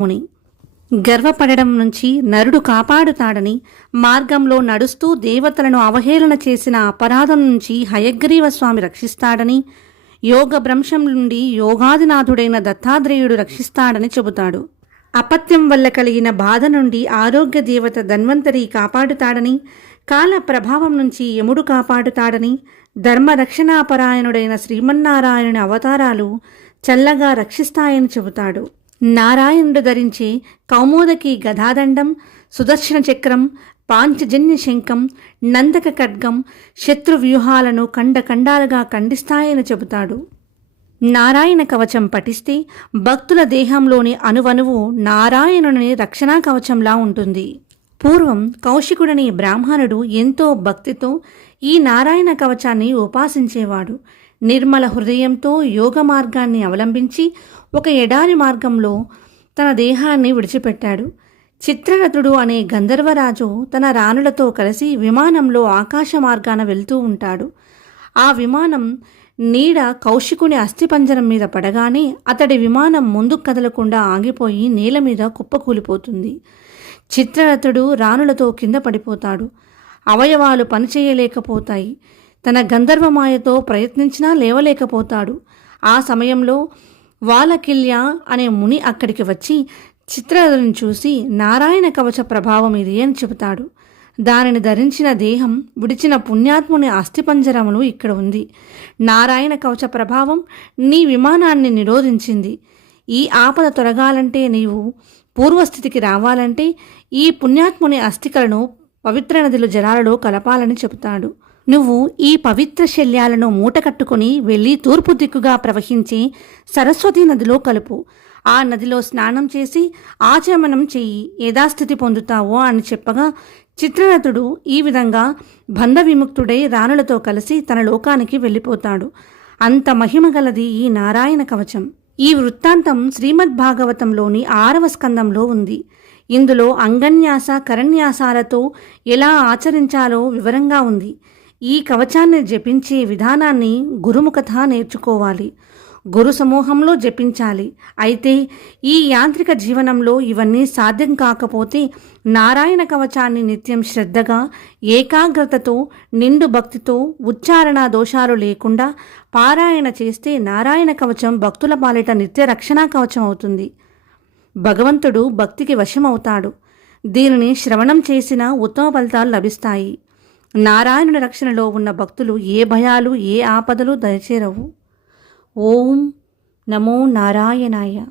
ముని గర్వపడడం నుంచి నరుడు కాపాడుతాడని మార్గంలో నడుస్తూ దేవతలను అవహేళన చేసిన అపరాధం నుంచి హయగ్రీవ స్వామి రక్షిస్తాడని యోగ భ్రంశం నుండి యోగాదినాథుడైన దత్తాత్రేయుడు రక్షిస్తాడని చెబుతాడు. అపత్యం వల్ల కలిగిన బాధ నుండి ఆరోగ్య దేవత ధన్వంతరి కాపాడుతాడని కాల ప్రభావం నుంచి యముడు కాపాడుతాడని ధర్మ రక్షణాపరాయణుడైన శ్రీమన్నారాయణుని అవతారాలు చల్లగా రక్షిస్తాయని చెబుతాడు. నారాయణుడు ధరించే కౌమోదకి గదాదండం సుదర్శన చక్రం పాంచజన్య శంఖం నందక ఖడ్గం శత్రు వ్యూహాలను ఖండ ఖండిస్తాయని చెబుతాడు. నారాయణ కవచం పఠిస్తే భక్తుల దేహంలోని అణువణువు నారాయణుని రక్షణా కవచంలా ఉంటుంది. పూర్వం కౌశికుడని బ్రాహ్మణుడు ఎంతో భక్తితో ఈ నారాయణ కవచాన్ని ఉపాసించేవాడు. నిర్మల హృదయంతో యోగ మార్గాన్ని అవలంబించి ఒక ఎడారి మార్గంలో తన దేహాన్ని విడిచిపెట్టాడు. చిత్రరథుడు అనే గంధర్వరాజు తన రాణులతో కలిసి విమానంలో ఆకాశ మార్గాన వెళ్తూ ఉంటాడు. ఆ విమానం నీడ కౌశికుని అస్థిపంజరం మీద పడగానే అతడి విమానం ముందుకు కదలకుండా ఆగిపోయి నేల మీద కుప్పకూలిపోతుంది చిత్రరథుడు రాణులతో కింద పడిపోతాడు. అవయవాలు పనిచేయలేకపోతాయి. తన గంధర్వమాయతో ప్రయత్నించినా లేవలేకపోతాడు. ఆ సమయంలో వాలకిల్య అనే ముని అక్కడికి వచ్చి చిత్రలను చూసి నారాయణ కవచ ప్రభావం ఇది అని చెబుతాడు. దానిని ధరించిన దేహం విడిచిన పుణ్యాత్ముని అస్థిపంజరములు ఇక్కడ ఉంది. నారాయణ కవచ ప్రభావం నీ విమానాన్ని నిరోధించింది. ఈ ఆపద తొలగాలంటే నీవు పూర్వస్థితికి రావాలంటే ఈ పుణ్యాత్ముని అస్థికలను పవిత్ర నదిలో జలాలలో కలపాలని చెబుతాడు. నువ్వు ఈ పవిత్ర శల్యాలను మూటకట్టుకుని వెళ్ళి తూర్పు దిక్కుగా ప్రవహించే సరస్వతి నదిలో కలుపు. ఆ నదిలో స్నానం చేసి ఆచమనం చెయ్యి. యథాస్థితి పొందుతావో అని చెప్పగా చిత్రరథుడు ఈ విధంగా బంధ విముక్తుడై రాణులతో కలిసి తన లోకానికి వెళ్ళిపోతాడు. అంత మహిమ గలది ఈ నారాయణ కవచం. ఈ వృత్తాంతం శ్రీమద్భాగవతంలోని ఆరవ స్కందంలో ఉంది. ఇందులో అంగన్యాస కరణ్యాసాలతో ఎలా ఆచరించాలో వివరంగా ఉంది. ఈ కవచాన్ని జపించే విధానాన్ని గురుముఖత నేర్చుకోవాలి. గురు సమూహంలో జపించాలి. అయితే ఈ యాంత్రిక జీవనంలో ఇవన్నీ సాధ్యం కాకపోతే నారాయణ కవచాన్ని నిత్యం శ్రద్ధగా ఏకాగ్రతతో నిండు భక్తితో ఉచ్చారణ దోషాలు లేకుండా పారాయణ చేస్తే నారాయణ కవచం భక్తుల పాలిట నిత్య రక్షణా కవచం అవుతుంది. భగవంతుడు భక్తికి వశమవుతాడు. దీనిని శ్రవణం చేసిన ఉత్తమ ఫలితాలు లభిస్తాయి. నారాయణుని రక్షణలో ఉన్న భక్తులు ఏ భయాలు ఏ ఆపదలు దయచేరవు. ఓం నమో నారాయణాయ.